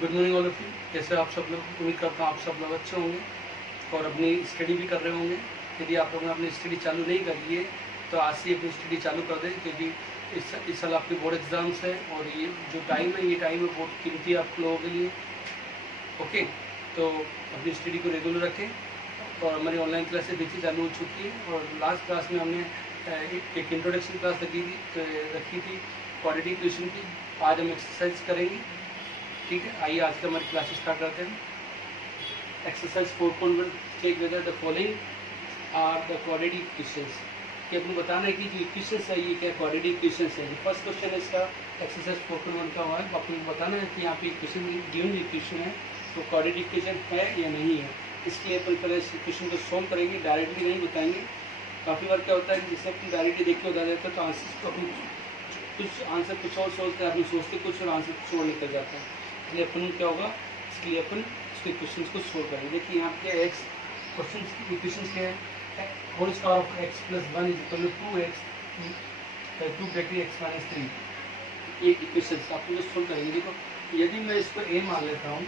Good morning all of you. कैसे आप सब लोग? उम्मीद करता हूँ आप सब लोग अच्छे होंगे और अपनी स्टडी भी कर रहे होंगे। यदि आप लोगों ने अपनी स्टडी चालू नहीं करी है तो आज से अपनी स्टडी चालू कर दें, क्योंकि इस साल आपके बोर्ड एग्जाम्स हैं और ये जो टाइम है, ये टाइम है बहुत कीमती आप लोगों के लिए। ओके, तो अपनी स्टडी को रेगुलर रखें। और हमारी ऑनलाइन क्लासेस देखिए चालू हो चुकी है और लास्ट क्लास में हमने एक इंट्रोडक्शन क्लास रखी थी क्वाड्रेटिक इक्वेशन की। आज हम एक्सरसाइज करेंगे। ठीक है, आइए आज का हमारी क्लास स्टार्ट करते हैं। Exercise 4.1 check whether the following are the quadratic equations. कि अपने बताना है कि जो इक्वेशंस है ये क्या क्वाड्रेटिक इक्वेशंस है। फर्स्ट क्वेश्चन है इसका एक्सरसाइज 4.1 का हुआ है। आपको बताना है कि यहाँ पे इक्वेशन गिवन इक्वेशन है तो क्वाड्रेटिक इक्वेशन है या नहीं है। इसलिए अपन पहले इस इक्वेशन को सोल्व करेंगे, डायरेक्टली नहीं बताएंगे। काफ़ी बार क्या होता है कि जैसे अपन डायरेक्टली देख के बता देते हैं तो आंसर को कुछ आंसर कुछ और सोचते हैं, अपने सोचते कुछ और आंसर कुछ और निकल जाता है। इसलिए अपन क्या होगा, इसलिए अपन इसके क्वेश्चन को सोल्व करेंगे। देखिए यहाँ पे एक्स क्वेश्चन की इक्वेशन क्या है, whole square of X plus 1 is equal to 2x 2 bracket x minus 3। ये इक्वेशन आपको जो सोल्व करेंगे। देखो यदि मैं इसको a मान लेता हूँ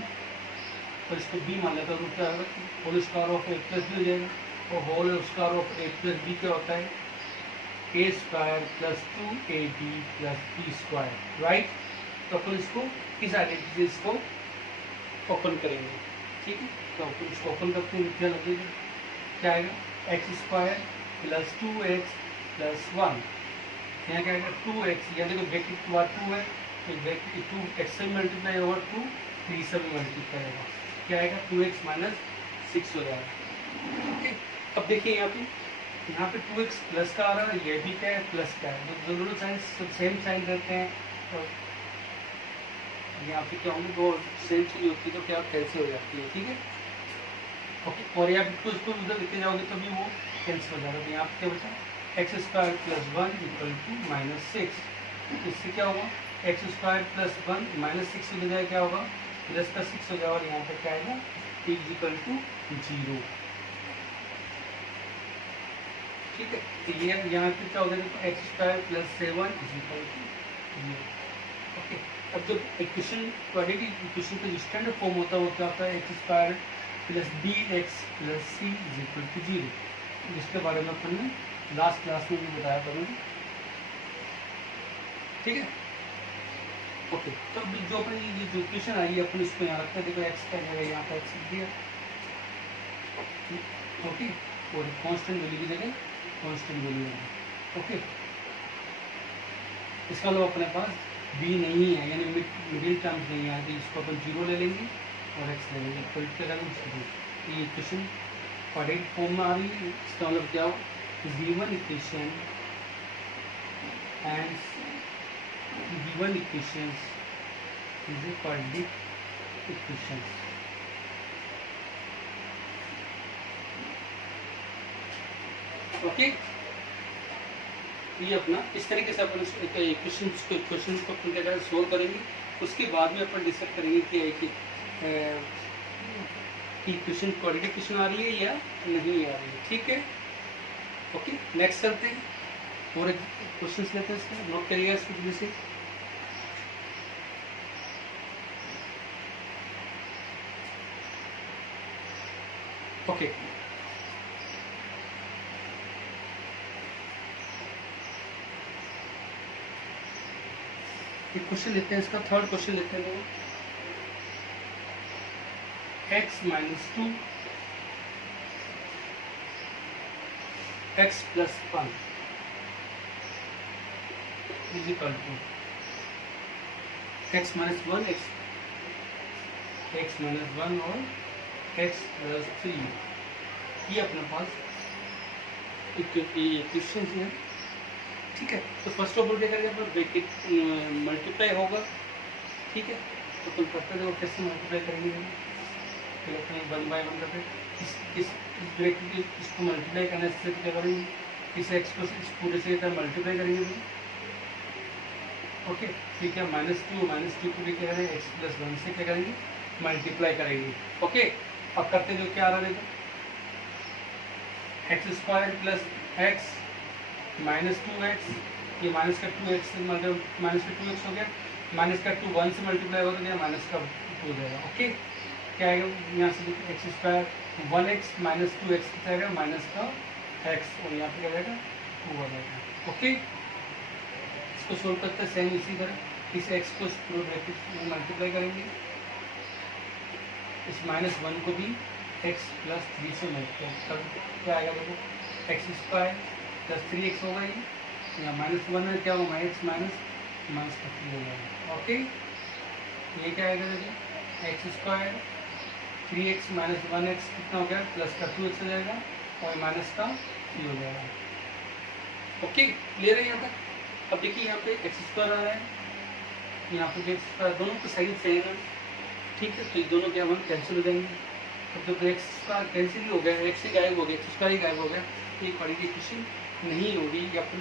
और इसको b मान लेता हूँ तो क्या होगा, whole square of a plus b हो जाएगा। और whole square of a plus b क्या होता है, a square plus 2ab plus b square, right. तो अपन इसको किस आइडेंटिटी से इसको ओपन करेंगे। ठीक है, तो अपन इसको ओपन करते हैं। क्या लगेगा, क्या आएगा, x square plus 2x plus 1। यहाँ क्या आएगा 2x, या देखो ब्रैकेट के बाद 2 है तो ब्रैकेट 2x से मल्टीप्लाई होगा 2 3 से भी मल्टीप्लाई होगा, क्या आएगा 2x माइनस 6 हो जाएगा। ओके, अब देखिए यहाँ पे 2x प्लस का आ रहा है, ये भी क्या है प्लस का है। तो दोनों साइन सेम साइन रहते हैं और यहाँ पे क्या होंगे, दो सेम चीज होती है तो क्या कैंसिल हो जाती है। ठीक है, ओके। और यहाँ पे कुछ कुछ उधर लिखते जाओगे तो भी वो कैंसिल हो जाएगा। तो यहाँ पे क्या बचा, X square plus 1 equal to minus 6। इससे क्या होगा, एक्स स्क्वायर प्लस 1 माइनस 6 हो जाए, क्या होगा प्लस का 6 हो जाएगा और यहाँ पे क्या आएगा इज इक्वल टू 0। ठीक है, तो ये यहाँ पे क्या हो जाएगा, X square plus 7 is equal to 0। Okay, अब जब इक्वेशन क्वाड्रेटिक इक्वेशन का स्टैंडर्ड फॉर्म होता है X square plus B X plus C is equal to 0, जिसके बारे में अपन ने लास्ट क्लास में भी बताया था मुझे। ठीक है, ओके। तो अभी जो अपनी ये जो इक्वेशन आई है अपन इसको यहाँ रखते हैं। देखो एक्स का जगह यहाँ पर एक्स दिया, ओके, और कांस्टेंट वैल्यू की जगह कांस्टेंट वैल्यू है। ओके, इसका मतलब अपने पास बी नहीं है, यानी मिडिल टर्म्स नहीं है, तो इसको अपन 0 ले लेंगे और एक्स ले लेंगे। तो ये इक्वेशन क्वाड्रेटिक फॉर्म में आ रही है। इसका मतलब क्या हो, given equation and given equations is a quadratic equations. Okay, ये अपना इस तरीके से अपन क्वेश्चन को अपन क्या सोल्व करेंगे। उसके बाद में अपन डिस्कस करेंगे कि इक्वेशन क्वाड्रेटिक इक्वेशन आ रही है या नहीं आ रही है। ठीक है, ओके, नेक्स्ट करते हैं और एक क्वेश्चन लेते हैं। इसका नोट करिएगा इसको जल्दी से। ओके, एक क्वेश्चन लेते हैं, इसका थर्ड क्वेश्चन लेते हैं लोग। x minus 2 x plus 1 is equal to x minus 1 x minus 1 और x प्लस 3। ये अपने पास इक्वेशन है। ठीक है, तो फर्स्ट ऑफ ऑल क्या करेंगे अपन, ब्रैकेट मल्टीप्लाई होगा। ठीक है, तो अपन करते देखो कैसे मल्टीप्लाई करेंगे। फिर अपने 1 बाय 1 करते इस ब्रैकेट इसको मल्टीप्लाई करने से क्या करेंगे, इस एक्स को इस पूरे से मल्टीप्लाई करेंगे। ओके, ठीक है, -2 को भी क्या करेंगे, एक्स प्लस 1 से क्या करेंगे मल्टीप्लाई करेंगे। ओके, अब करते जो क्या आ रहा है, देखो x square plus x minus 2x, ये माइनस का 2x से माइनस का 2x हो गया, माइनस का 2 1 से मल्टीप्लाई हो गया, माइनस का हो जाएगा। ओके, क्या आएगा यहाँ से देखिए x square 1x minus 2x जाएगा माइनस का x और यहाँ पे क्या जाएगा 2 आ जाएगा। ओके, इसको सोल्व करते हैं सेम इसी तरह इस x को पूरे ब्रैकेट में मल्टीप्लाई करेंगे, इस -1 को भी x प्लस 3 से मल्टीप्लाई कर क्या आएगा देखो एक्स स्क्वायर प्लस 3x होगा ये, यहाँ -1 में क्या होगा माइनस माइनस माइनस का 3 हो जाएगा। ओके, ये क्या आएगा देखो x square 3x minus 1x कितना हो गया प्लस का 2x हो जाएगा और माइनस का 3 हो जाएगा। ओके, क्लियर है यहाँ तक। अब देखिए यहाँ पे एक्स स्क्वायर आ रहा है, यहाँ पे भी एक्स स्क्वायर, दोनों के साइन सेम है, ठीक है, तो ये दोनों क्या हम कैंसिल हो जाएंगे। तो एक्स स्क्वायर कैंसिल हो गया, एक्स ही गायब हो गया, एक्स स्क्वायर ही गायब हो गया, ये क्वाड्रेटिक इक्वेशन नहीं होगी या फिर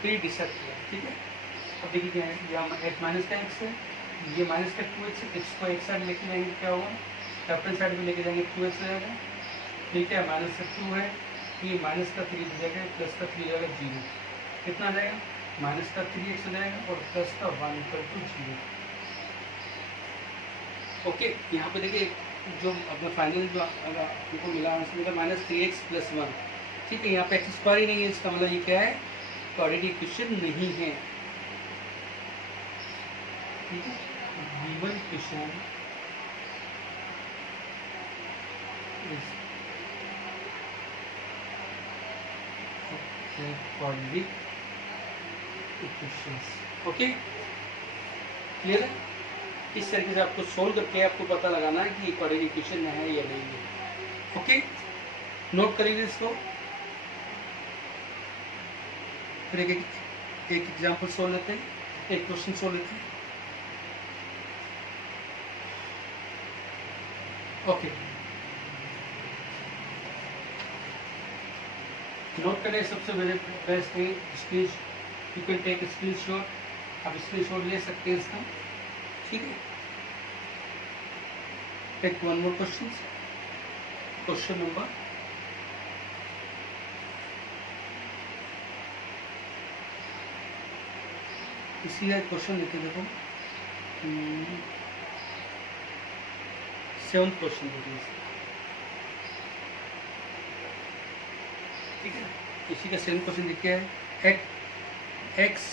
प्री डिसाइड किया, ठीक है। अब देखिए क्या है, यहाँ एक्स माइनस का एक्स है, ये माइनस का 2x है, एक्स को एक साइड लेके जाएंगे क्या होगा कैपिटल साइड में लेके जाएंगे 2x हो जाएगा, ठीक है, माइनस का 2 है, ये माइनस का 3 हो जाएगा, प्लस का 3 हो जाएगा 0, कितना आ जाएगा माइनस का 3x हो जाएगा और प्लस का 1 इक्वल टू 0। ओके, यहाँ पे देखिए जो अपना फाइनल जो आपको मिला आंसर मिला -3x प्लस 1, ठीक है, यहाँ पे एक्स स्क्वायर ही नहीं है, इसका मतलब ये क्या है क्वाड्रेटिक इक्वेशन नहीं है, ठीक है। Given equation is quadratic equations. Okay, clear है। इस तरीके से आपको सोल्व करके आपको पता लगाना है कि क्वाड्रेटिक इक्वेशन है या नहीं है। ओके, नोट करिए इसको, फिर एक एग्जांपल सोल्व लेते हैं, एक क्वेश्चन सोल्व लेते हैं। ओके, नोट करें सबसे बेस्ट है screen, you can take screenshot, आप स्क्रीनशॉट ले सकते हैं इसका, ठीक है। Take one more question, question number इसी है क्वेश्चन लेते देखो 7th क्वेश्चन देखिए, ठीक है, इसी का 7th क्वेश्चन देखिए है X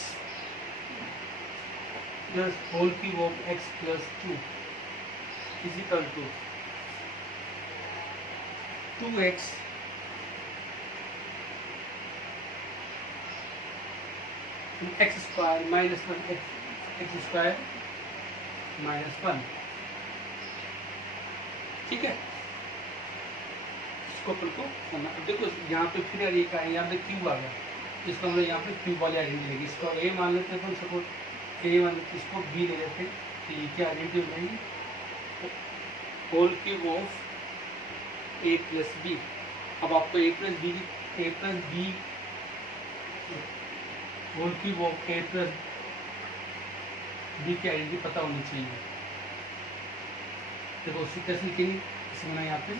plus whole cube of X plus 2 is equal to 2x X square minus 1 X square minus 1, ठीक है। इसको अपन को अब देखो यहाँ पे फिर एक आया, यहाँ पे क्यूब आ गया, इसको हम लोग यहाँ पे क्यूब वाली आइडेंटिटी लेंगे, इसको ए मान लेते हैं, सपोज ए मान लेते, इसको बी ले लेते हैं, तो ये क्या आइडेंटिटी हो जाएगी whole cube of A plus B. अब आपको A plus B whole cube of A plus B की आइडेंटिटी पता होनी चाहिए। देखो उसी कैसे लिखेंगे, इसे मैंने यहाँ पे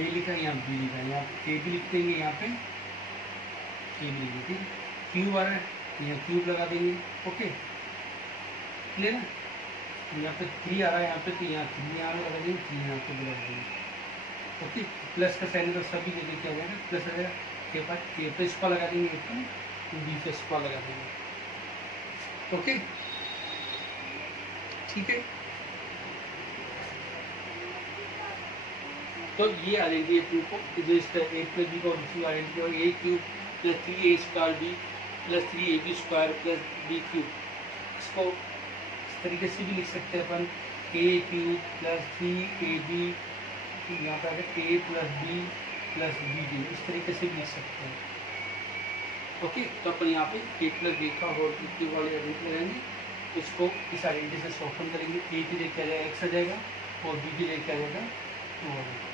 ए लिखा, यहाँ बी लिखा, यहाँ ए भी लिख देंगे, यहाँ पे ए भी लिखेंगे, ठीक है। क्यूब आ रहा है, यहाँ क्यूब लगा देंगे, ओके, क्लियर है। यहाँ पे 3 आ रहा है, यहाँ पे तो यहाँ 3 यहाँ लगा देंगे, 3 यहाँ पे लगा देंगे, ओके। प्लस का साइन तो सभी जगह क्या हो जाएगा प्लस आ जाएगा, ए पे स्क्वायर लगा देंगे, बी पे स्क्वायर लगा देंगे, ओके, ठीक है। तो ये आइडेंटिटी को जो इसका ए प्लस बी का दूसरी आइडेंटिटी और A cube plus 3a square B plus 3ab square plus B cube, इसको इस तरीके से भी लिख सकते हैं अपन ए क्यूब प्लस 3ab, यहाँ पर A plus B plus B D, इस तरीके से भी लिख सकते हैं, ओके। तो अपन यहाँ पे ए प्लस बी का होल क्यूब वाली आइडेंटिटी लगाएंगे, इसको इस आइडेंटिटी से सॉल्व करेंगे, ए की लेके आ जाएगा एक्स आ जाएगा और बी की लेके आ जाएगा 2 आ जाएगा,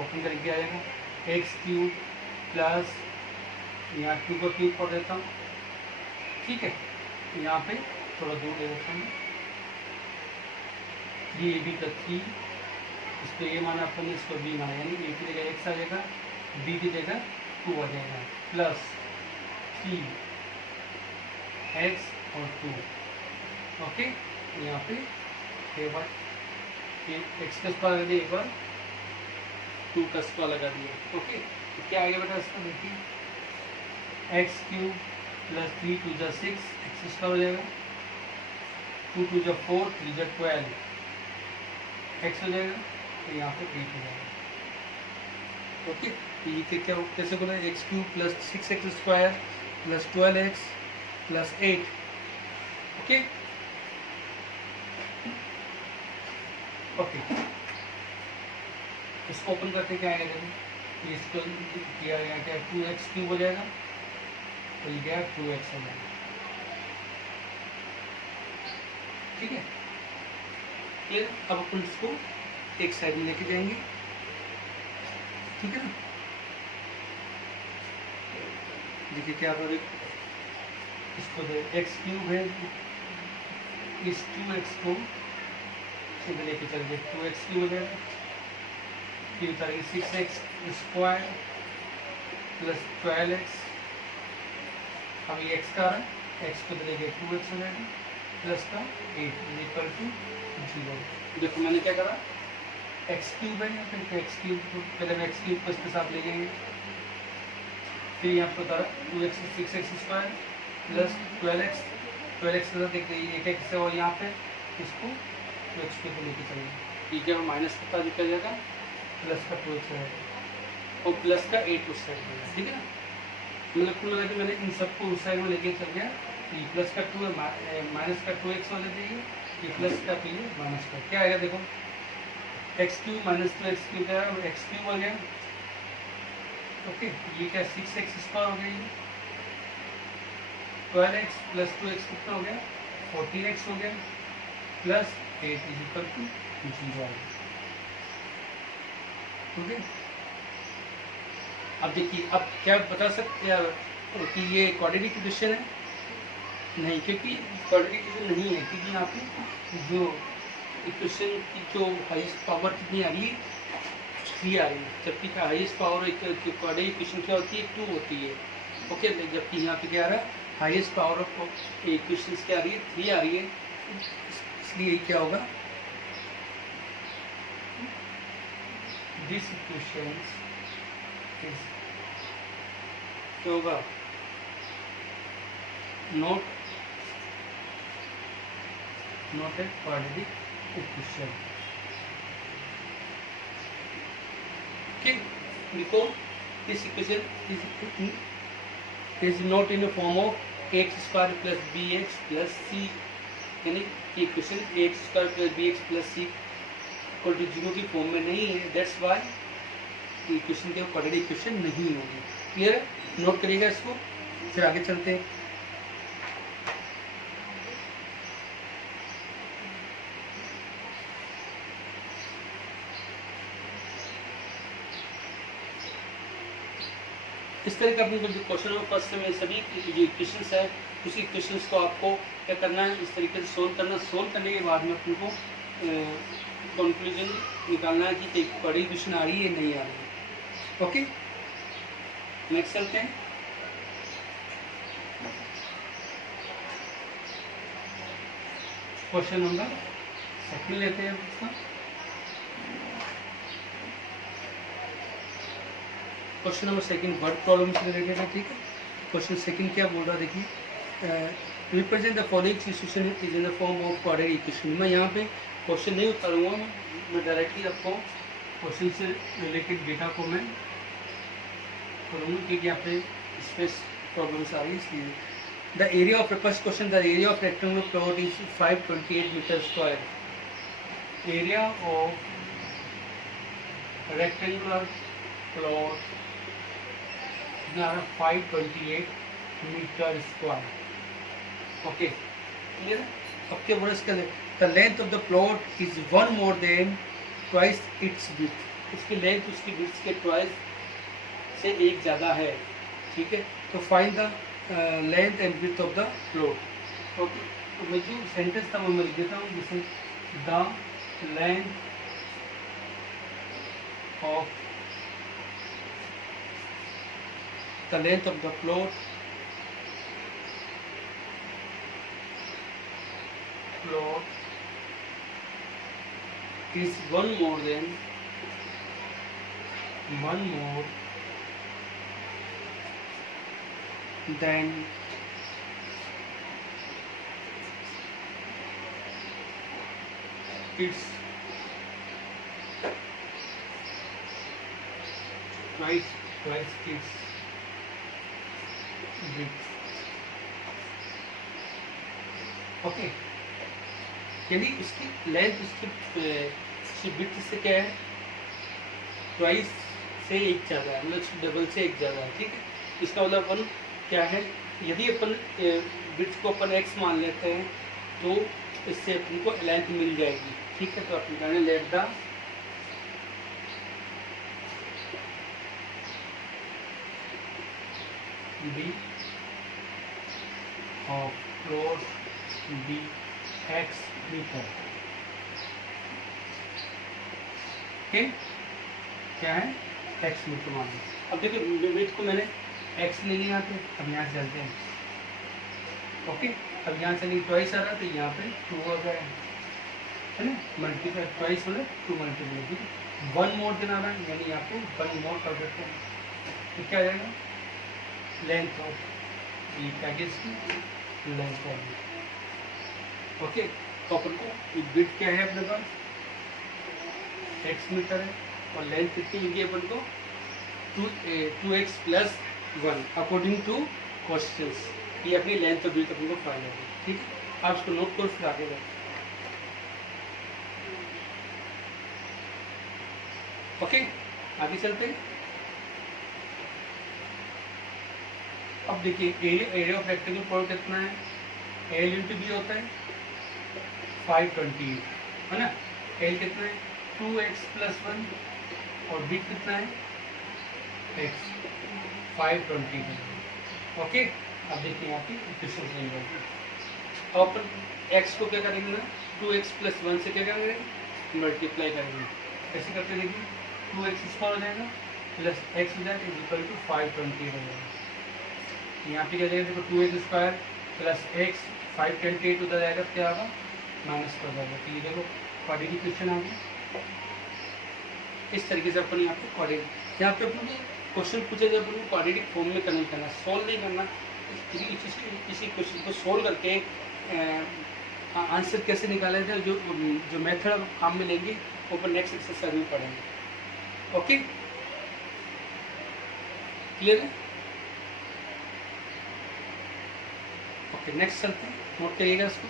ओपन करके आ जाएगा एक्स क्यूब प्लस यहाँ क्यूब का क्यूब कर देता हूँ, ठीक है, यहाँ पे थोड़ा दूर ले देता हूँ, 3ab प्लस 3, इसको ए माना अपन, इसको बी माना, यानी ए की जगह एक्स आ जाएगा, बी की जगह 2 आ जाएगा, प्लस 3 एक्स और 2, ओके। यहाँ पे a1, ये x का स्क्वायर लगा दिया एक बार, 2 का स्क्वायर लगा दिया। ओके, तो क्या आएगा बेटा इसका, देखिए एक्स क्यूब प्लस 3 2 जा 6, एक्स स्क्वायर हो जाएगा, 2 2 जा 4, 3 जा 12, एक्स हो जाएगा, तो यहाँ पे 8 हो जाएगा। ओके, तो ये क्या कैसे बोला, x cube plus 6x square plus 12x plus 8। Okay okay, इसको ओपन करके क्या आएगा, देखो इसको किया गया क्या, 2x क्यूब हो जाएगा, तो ये क्या 2x हो जाएगा। ठीक है, क्लियर। अब अपन इसको एक साइड में लेके जाएंगे, ठीक है ना। देखिए क्या करें, इसको दे एक्स क्यूब है, इस 2x को सीधे लेके चल गए, 2x क्यूब हो जाएगा, फिर उतारेंगे 6x स्क्वायर प्लस 12x, अब ये x का आ रहा है, x को दे देंगे 2x हो जाएगा प्लस का 8 इक्वल टू 0। देखो मैंने क्या करा, एक्स क्यूब है यहाँ पे, एक्स क्यूब को पहले हम एक्स क्यूब को इसके साथ ले जाएंगे, फिर यहाँ पर उतारा 2x 6x square plus 12x, 12x के साथ एक एक्स है और यहाँ पे इसको 2x पे लेके चलेंगे, ठीक है, माइनस कितना निकल जाएगा, प्लस का 2x रहेगा और प्लस का 8 उस साइड में, ठीक है ना। मतलब कुल मिला के मैंने इन सबको उस साइड में लेके चल गया, ये प्लस का 2 है, माइनस का 2x हो जाएगी, ये प्लस का फिर माइनस का क्या आएगा, देखो x cube minus 2x cube क्या है, एक्स क्यूब हो गया। ओके, ये क्या 6x स्क्वायर हो गया, 12x प्लस 2x कितना हो गया, 14x हो गया plus 8 is equal to 0। Okay, अब देखिए, अब क्या बता सकते हैं कि ये क्वाड्रेटिक इक्वेशन है, नहीं, क्योंकि क्वाड्रेटिक इक्वेशन नहीं है, क्योंकि यहाँ पे जो इक्वेशन की जो हाईएस्ट पावर कितनी आ रही है, 3 आ रही है, जबकि हाईएस्ट पावर क्वाड्रेटिक इक्वेशन क्या होती है, 2 होती है। ओके, जबकि यहाँ पे क्या आ रहा है, हाईएस्ट पावर ऑफ इक्वेशन क्या आ रही है, 3 आ रही है, इसलिए क्या होगा, दिस इक्वेशन क्या होगा, not a quadratic equation. Okay, because this equation is not in the form of x square plus bx plus c, यानी कि इक्वेशन x स्क्वायर plus bx plus c equal to 0 की फॉर्म में नहीं है, that's why equation के quadratic equation नहीं होगी। क्लियर है, नोट करिएगा इसको, फिर आगे चलते हैं। इस तरह का अपने जो क्वेश्चन है फर्स्ट में सभी जो इक्वेशंस है उस इक्वेशंस को आपको क्या करना है, इस तरीके से सोल्व करना, सोल्व करने के बाद में अपने को कंक्लूजन निकालना है कि बड़ी इक्वेशन आ रही है नहीं आ रही है। ओके, नेक्स्ट चलते हैं। क्वेश्चन नंबर सेकंड लेते हैं इसका। Question number second word problem से रिलेटेड है, ठीक है। क्वेश्चन सेकंड क्या बोल रहा है, देखिए, represent the following situation is in the form of quadratic equation. मैं यहाँ पे क्वेश्चन नहीं उतारूंगा, मैं डायरेक्टली आपको क्वेश्चन से रिलेटेड डेटा को मैं करूँगा, क्योंकि यहाँ पे स्पेस प्रॉब्लम्स आ रही है इसलिए। The area of first question, the area of rectangular plot is 528 metre square. Area of rectangular plot 528 metre square. Okay, clear. अब क्या बोला इसका, the length of the plot is 1 more than twice its width. उसकी length उसकी width के twice से 1 ज़्यादा है, ठीक है। तो find the length and width of the plot. Okay, तो मैं जो सेंटेंस था वो मैं लिख देता हूँ, जैसे the length of the length of the plot is one more than its twice its width. Okay, यानी इसकी लेंथ इसकी विड्थ से क्या है, ट्वाइस से एक ज़्यादा है, मतलब डबल से एक ज़्यादा है, ठीक है। इसका मतलब अपन क्या है, यदि अपन विड्थ को अपन x मान लेते हैं तो इससे अपन को लेंथ मिल जाएगी, ठीक है। तो अपन कहेंगे let the B of floor be X metre, ठीक, क्या है एक्स मीटर मान लो। अब देखिए विड्थ को मैंने एक्स ले लिया, तो अब यहाँ से चलते हैं, ओके। अब यहाँ से नहीं ट्वाइस आ रहा तो यहाँ पे 2 हो गया है ना, मल्टीप्लाई ट्वाइस मतलब 2 मल्टीप्लाई, ठीक है। 1 मोर देन आ रहा है, यानी यहाँ पे 1 मोर कर देते हैं, तो क्या आ जाएगा लेंथ ऑफ ये पैकेज की लेंथ ऑफ, ओके। तो अपन को विड्थ क्या है अपने पास x मीटर है, और लेंथ कितनी मिली है अपन को 2x + 1 अकॉर्डिंग टू क्वेश्चंस। ये अपनी लेंथ और विड्थ अपन को फाइंड होगी, ठीक है। आप इसको नोट करो, फिर आगे बढ़ो। ओके, आगे चलते हैं। अब देखिए एरिया ऑफ रेक्टेंगल प्रोडक्ट कितना है, एल इंटू बी होता है 528, है ना। एल कितना है 2x + 1 और बी कितना है x 520, ओके। अब देखिए यहाँ की इक्वेशन चेंज होगी। अब अपन x को क्या करेंगे ना, 2x + 1 से क्या करेंगे मल्टीप्लाई करेंगे, कैसे करते देखिए 2x² हो जाएगा प्लस x हो जाएगा इक्वल टू 520 हो जाएगा। यहाँ पे क्या जाएगा देखो 2x² + x 528 उधर जाएगा, क्या होगा माइनस कर जाएगा। तो ये देखो क्वाड्रेटिक इक्वेशन आ गई। इस तरीके से अपन यहाँ पे क्वाड्रेटिक, यहाँ पे अपन क्वेश्चन पूछे जब अपन क्वाड्रेटिक फॉर्म में नहीं करना, सोल्व नहीं करना, किसी क्वेश्चन को सोल्व करके आंसर कैसे निकाले थे, जो मेथड काम में लेंगे वो अपन नेक्स्ट एक्सरसाइज में पढ़ेंगे, ओके। क्लियर है, ओके। नेक्स्ट चलते हैं, नोट करिएगा इसको।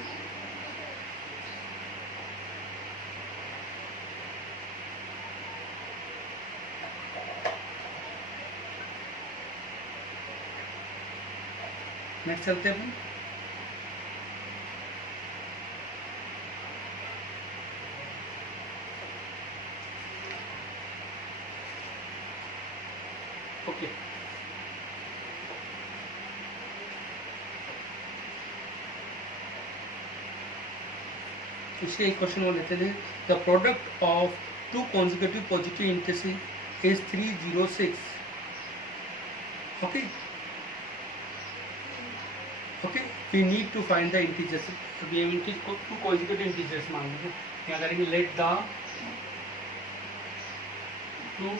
नेक्स्ट चलते हैं अपन, ओके। इसलिए एक क्वेश्चन वो लेते थे, the product of 2 consecutive positive integers is 306, okay okay. We need to find the integers. अभी हम 2 consecutive इंटीजर्स मान लेते हैं, क्या करेंगे let the 2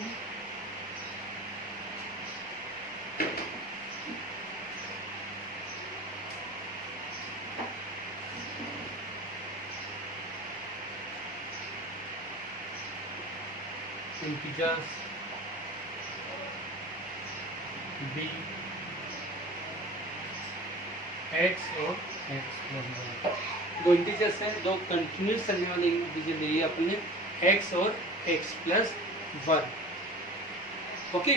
integers be x और x + 1, 2 इंटीजर्स हैं, 2 कंटिन्यूस चलने वाले इंटीजर लिए अपने x और x + 1, ओके।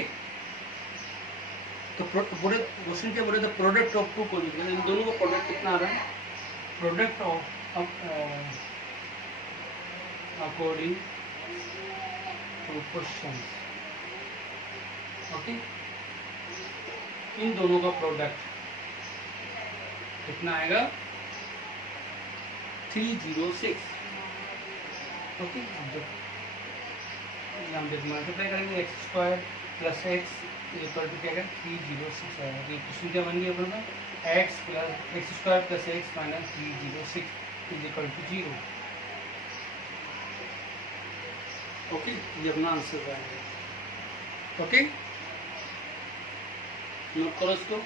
तो पूरे क्वेश्चन क्या बोले, द प्रोडक्ट ऑफ 2 पॉजिटिव, इन दोनों का प्रोडक्ट कितना आ रहा है, product of according to question, okay. इन दोनों का प्रोडक्ट कितना आएगा 306, ओके। हम जब मल्टीप्लाई करेंगे x² + x इक्वल टू क्या है 306 आएगा। तो क्वेश्चन क्या बन गया अपन का x + x² + x - 306 is equal to 0, okay, ये अपना आंसर आएगा। ओके, नोट करो इसको।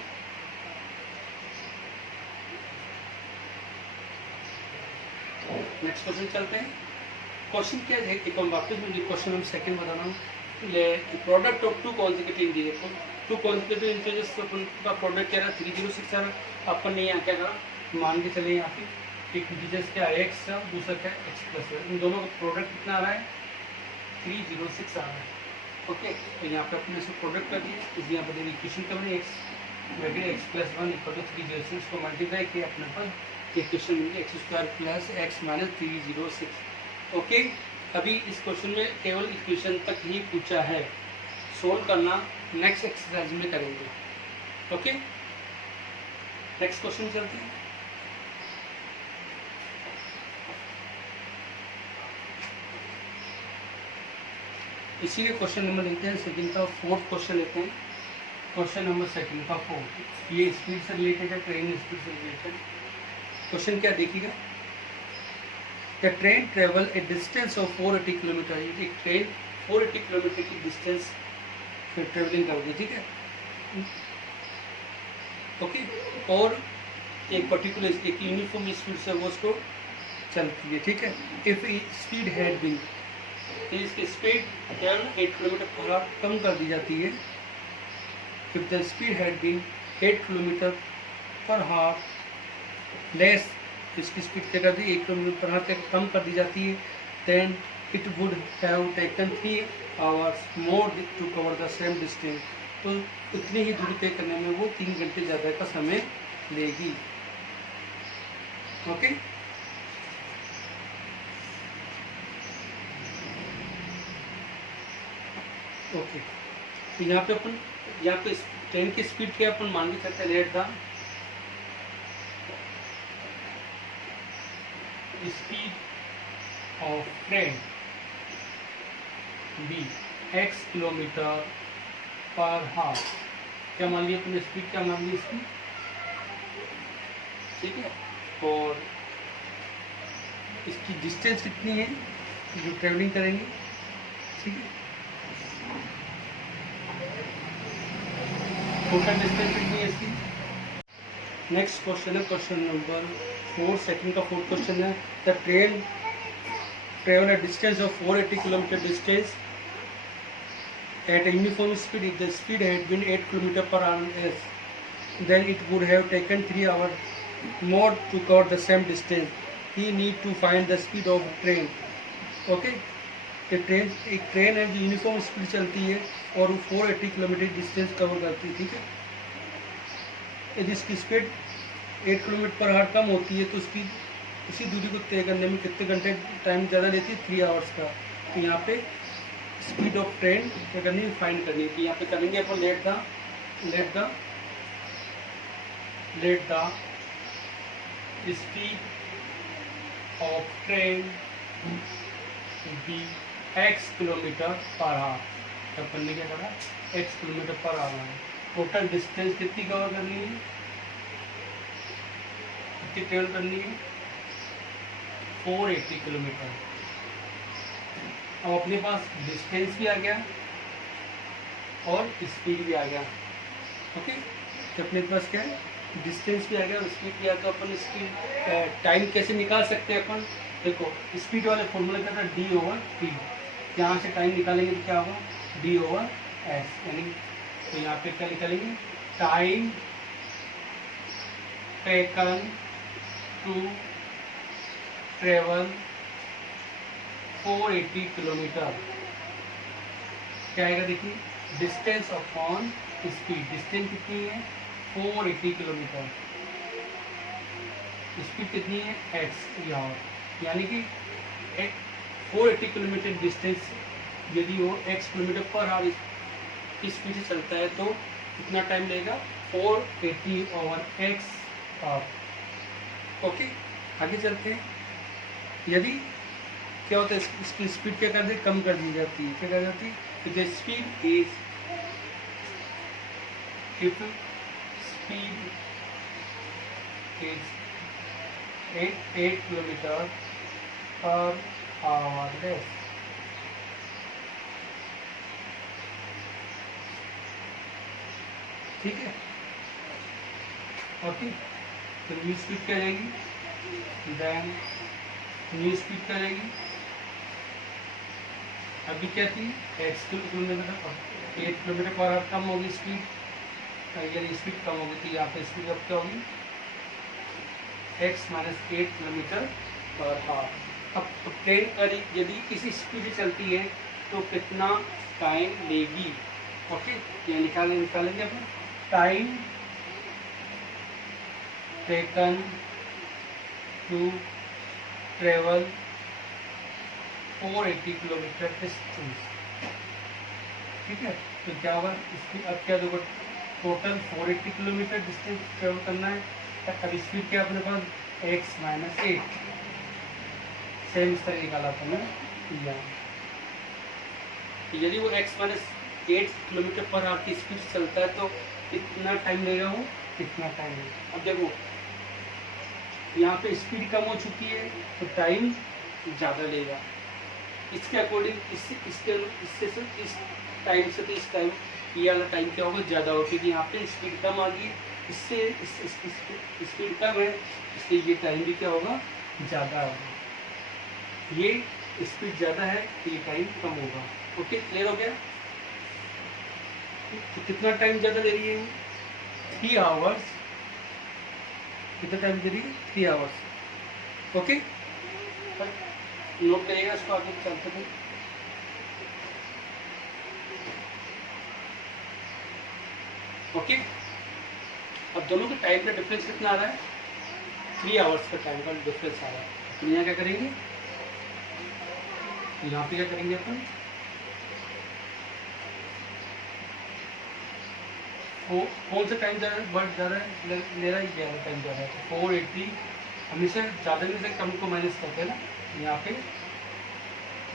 नेक्स्ट क्वेश्चन चलते हैं। क्वेश्चन क्या है, एक हम वापस मुझे क्वेश्चन हम सेकंड बता रहा हूँ। Product of two consecutive integer, two consecutive integers का प्रोडक्ट क्या रहा, 306 आ रहा। अपन ने यहाँ क्या करा, मान के चले यहाँ पे एक इंटीजर्स क्या है एक्स है, दूसरा क्या है एक्स प्लस है, इन दोनों का प्रोडक्ट कितना आ रहा है 306 आ रहा है। ओके, तो यहाँ पे अपने से प्रोडक्ट कर दिए, इस यहाँ पर इक्वेशन कर रही है एक्स प्लस 1 इक्वल टू 306 को मल्टीप्लाई किया, अपने पास इक्वेशन मिल गई x square plus x minus 306। Okay, अभी इस क्वेश्चन में केवल इक्वेशन तक ही पूछा है, सोल्व करना नेक्स्ट एक्सरसाइज में करेंगे। ओके, नेक्स्ट क्वेश्चन चलते हैं। इसी के क्वेश्चन नंबर लेते हैं सेकंड का, फोर्थ क्वेश्चन लेते हैं। क्वेश्चन नंबर सेकंड का फोर्थ, ये स्पीड से रिलेटेड है, ट्रेन स्पीड से रिलेटेड। क्वेश्चन क्या देखिएगा, the train travel A distance of 480 kilometre, एक ट्रेन 480 किलोमीटर की डिस्टेंस ट्रेवलिंग करोगे, ठीक है। ओके, और एक पर्टिकुलर एक यूनिफॉर्म स्पीड से वो उसको चलती है, ठीक है। इफ स्पीड हैड बीन, इसकी स्पीड क्या है 8 किलोमीटर पर आवर कम कर दी जाती है। If the speed had been 8 kilometre per hour less, इसकी स्पीड क्या कर दी 1 किलोमीटर पर हाफ कम कर दी जाती है, then it would have taken 3 hours more to cover the same distance, तो उतनी ही दूरी तय करने में वो 3 घंटे ज़्यादा का समय लेगी। ओके, ओके, तो यहाँ पे अपन यहाँ पे ट्रेन की स्पीड क्या अपन मान भी सकते हैं, let the speed of train be x kilometre per hour, क्या मान लिया अपने स्पीड, क्या मान ली इसकी, ठीक है। और इसकी डिस्टेंस कितनी है जो ट्रेवलिंग करेंगे, ठीक है। टोटल डिस्टेंस कितनी है इसकी। नेक्स्ट क्वेश्चन है क्वेश्चन नंबर 4, सेकंड का फोर्थ क्वेश्चन है, the train travel a distance of 480 kilometre distance at a uniform speed. If the speed had been 8 km per hour, then it would have taken 3 hours more to cover the same distance. He need to find the speed of train. Okay, एक train है जो uniform speed चलती है और वो 480 kilometre distance cover करती है, ठीक है। यदि इसकी स्पीड 8 किलोमीटर पर आवर कम होती है तो उसकी इसी दूरी को तय करने में कितने घंटे टाइम ज़्यादा लेती है, 3 आवर्स का। तो यहाँ पे स्पीड ऑफ ट्रेन क्या करनी है, फाइंड करनी है। यहाँ पे करेंगे अपन let the speed of train be x kilometre per hour, तो अपन ने क्या करा x किलोमीटर पर आवर है। टोटल डिस्टेंस कितनी कवर करनी है, कितनी ट्रेवल करनी है, 480 किलोमीटर। अब अपने पास डिस्टेंस भी आ गया और स्पीड भी आ गया। ओके, तो अपने पास क्या है, डिस्टेंस भी आ गया और स्पीड भी आ गया। तो अपन इसकी टाइम कैसे निकाल सकते हैं अपन, देखो स्पीड वाले फॉर्मूला क्या था, d/t, यहाँ से टाइम निकालेंगे तो क्या होगा d/s, यानी तो यहाँ पे क्या निकालेंगे, time taken to travel 480 kilometre, क्या आएगा देखिए, डिस्टेंस अपॉन स्पीड, डिस्टेंस कितनी है 480 किलोमीटर, स्पीड कितनी है x यहाँ, यानी कि 480 किलोमीटर डिस्टेंस यदि वो x किलोमीटर पर आवर की स्पीड से चलता है तो कितना टाइम लेगा, 480/x आवर। ओके, आगे चलते हैं। यदि क्या होता है, इसकी स्पीड क्या कर दी, कम कर दी जाती है, क्या कर जाती है, तो the speed is, if speed is 8 kilometre per our less, ठीक है। ओके, तो न्यू स्पीड क्या रहेगी, देन न्यू स्पीड क्या रहेगी, अभी क्या थी 8 किलोमीटर पर आवर कम होगी स्पीड, यानी स्पीड कम होगी, तो यहाँ पे स्पीड अब क्या होगी x minus 8 kilometre per our. अब तो ट्रेन यदि इस स्पीड से चलती है तो कितना टाइम लेगी, ओके, ये निकालेंगे अपन, time taken to travel 480 kilometre distance, ठीक है। तो क्या होगा इसकी, अब क्या देखो टोटल 480 किलोमीटर डिस्टेंस ट्रेवल करना है, अब स्पीड क्या अपने पास x माइनस 8, सेम इस तरह निकाला था मैं यहाँ, यदि वो x minus 8 kilometre per our की स्पीड से चलता है तो कितना टाइम लेगा, वो कितना टाइम लेगा। अब देखो यहाँ पे स्पीड कम हो चुकी है तो टाइम ज़्यादा लेगा, इसके अकॉर्डिंग इस टाइम से तो इस टाइम ये वाला टाइम क्या होगा ज़्यादा होगा, क्योंकि यहाँ पे स्पीड कम आ गई, इससे स्पीड कम है, इसलिए ये टाइम भी क्या होगा ज़्यादा होगा, ये स्पीड ज़्यादा है तो ये टाइम कम होगा। ओके, क्लियर हो गया। तो कितना टाइम ज़्यादा दे रही है, 3 आवर्स, कितना टाइम दे रही है 3 आवर्स। ओके, नोट करिएगा इसको, आगे चलते थे। ओके, अब दोनों के टाइम का डिफरेंस कितना आ रहा है, 3 आवर्स का टाइम का डिफरेंस आ रहा है। तो यहाँ क्या करेंगे, यहाँ पे क्या करेंगे अपन, कौन सा टाइम ज़्यादा है, बढ़ ज़्यादा है ले रहा है, ये टाइम ज़्यादा है, तो 480 हमेशा ज़्यादा में से कम को माइनस करते हैं ना, यहाँ पे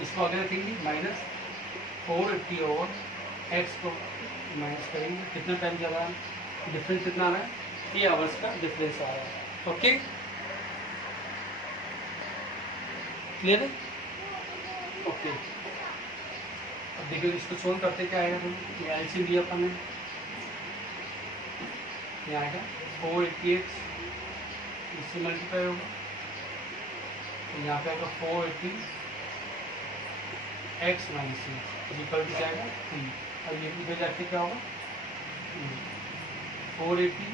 इसको आगे रखेंगे माइनस 480 ओवर x को माइनस करेंगे, कितना टाइम ज़्यादा है, डिफरेंस कितना आ रहा है, 3 आवर्स का डिफरेंस आ रहा है। ओके, क्लियर है। ओके, अब देखिए इसको सोल्व करते क्या आएगा, तुम एलसीएम दिया अपन ने, यहाँ आएगा 480x, इससे मल्टीप्लाई होगा, तो यहाँ पे आएगा 480x माइनस इक्वल टू क्या आएगा 3। अब ये भी जाके क्या होगा 480,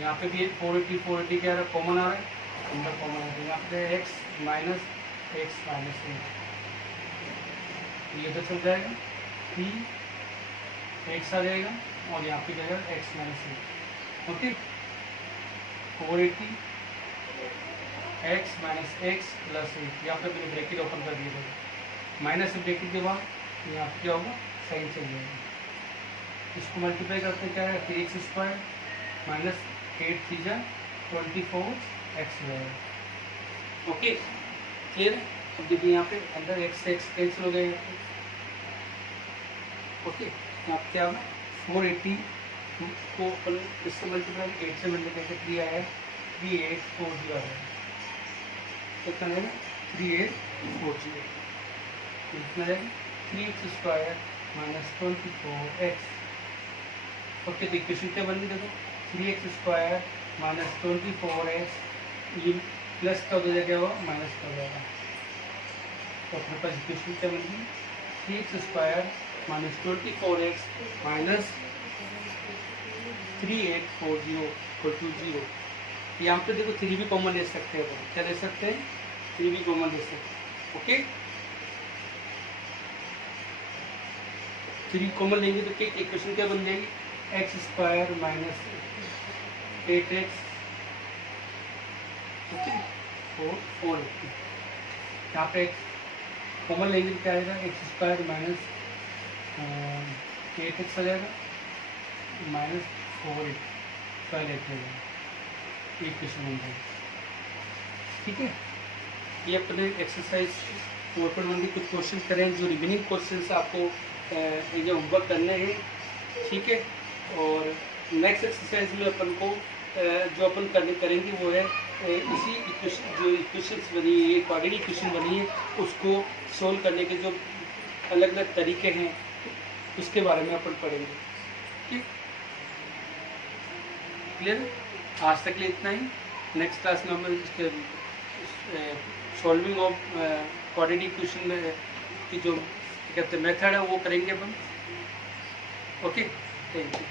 यहाँ पे भी 480 क्या आ रहा है, कॉमन आ रहा है, अंदर कॉमन आ रहा है, यहाँ पे x माइनस 8, ये तो चल जाएगा 3x आ जाएगा, और यहाँ पे जाएगा x minus 8। Okay, 480 x minus x plus 8, यहाँ पे मैंने ब्रैकेट ओपन कर दिया था, माइनस ब्रैकेट के बाद यहाँ पे क्या होगा साइन चल जाएगा, इसको मल्टीप्लाई करते हैं क्या है 3x² माइनस 8 3 24x रहेगा। ओके, क्लियर है। अब देखिए यहाँ पे अंदर x कैंसिल हो जाएगा। ओके, यहाँ पे क्या होगा 480 को अपन इससे मल्टीप्लाई 8 से मल्टीप्लाई करके 3 आया 3840 आ जाएगा, कितना आएगा 3840, कितना आएगा 3x² माइनस 24x। ओके, तो इक्वेशन क्या बन गई देखो 3x² माइनस 24x, ये प्लस का हो जाएगा वो माइनस का हो जाएगा, तो अपने पास इक्वेशन क्या बन गई 3x² minus 24x minus 3840 equal to 0। यहाँ पे देखो 3 भी कॉमन ले सकते हैं, क्या ले सकते हैं 3 भी कॉमन ले सकते हैं। ओके, 3 कॉमन लेंगे तो क्या इक्वेशन क्या बन जाएगी x² माइनस 8x, ओके 480, यहाँ पे कॉमन लेंगे तो क्या आएगा x² माइनस 8x आ जाएगा माइनस 480 पहले इक्वेशन बन जाएगी। ठीक है, ये अपने एक्सरसाइज 4.1 के कुछ क्वेश्चन करें, जो रिमेनिंग क्वेश्चन आपको जो होमवर्क करने हैं। ठीक है, और नेक्स्ट एक्सरसाइज में अपन को जो अपन करेंगे वो है इसी इक्वेशन, जो इक्वेशंस बनी है कोऑर्डिनेट इक्वेशन बनी है उसको सोल्व करने के जो अलग अलग तरीके हैं उसके बारे में अपन पढ़ेंगे। ठीक। क्लियर? आज तक के लिए इतना ही। नेक्स्ट क्लास में हम इसके सॉल्विंग ऑफ क्वाड्रेटिक इक्वेशन में की जो कहते हैं मेथड है वो करेंगे अपन। Okay, thank you.